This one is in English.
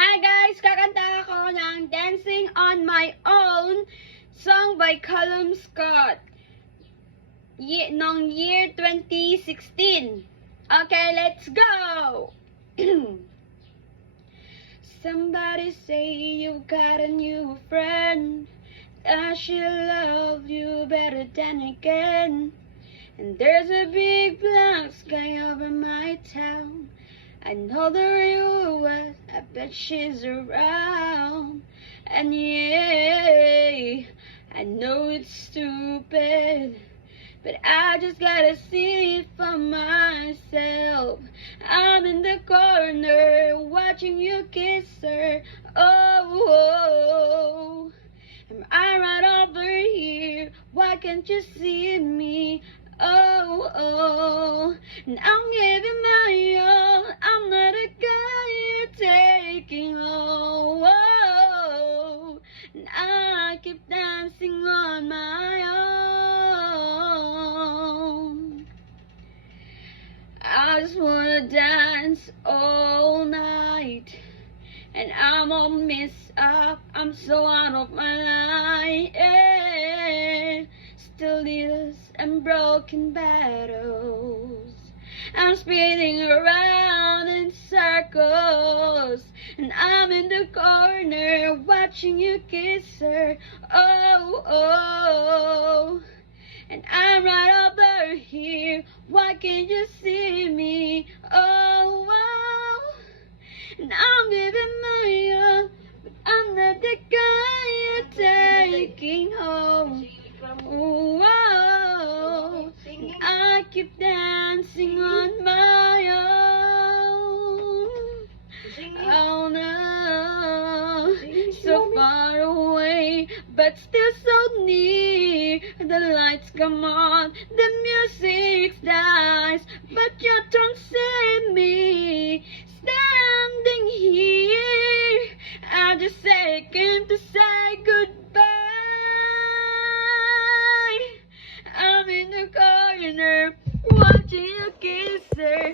Hi guys! Kakanta ako ng Dancing on My Own, song by Callum Scott, nung year 2016. Okay, let's go! Somebody say you got a new friend, that she love you better than again. And there's a big black sky over my town. I know the real world, I bet she's around. And yeah, I know it's stupid, but I just gotta see it for myself. I'm in the corner watching you kiss her. Oh, am I right over here? Why can't you see me? Oh, and I'm giving my all. I'm not a guy you're taking home. And I keep dancing on my own. I just wanna dance all night, and I'm all messed up. I'm so out of my line. Yeah. Still needles and broken battles. I'm spinning around in circles, and I'm in the corner watching you kiss her. Oh, and I'm right over here. Why can't you see me? Oh, and I'm giving my all, but I'm not the guy you're taking home. Whoa, and I keep dancing on my own. Oh no, so far away, but still so near. The lights come on, the music dies, but you don't see me standing here. I just came to say goodbye. I'm in the corner watching you kiss her.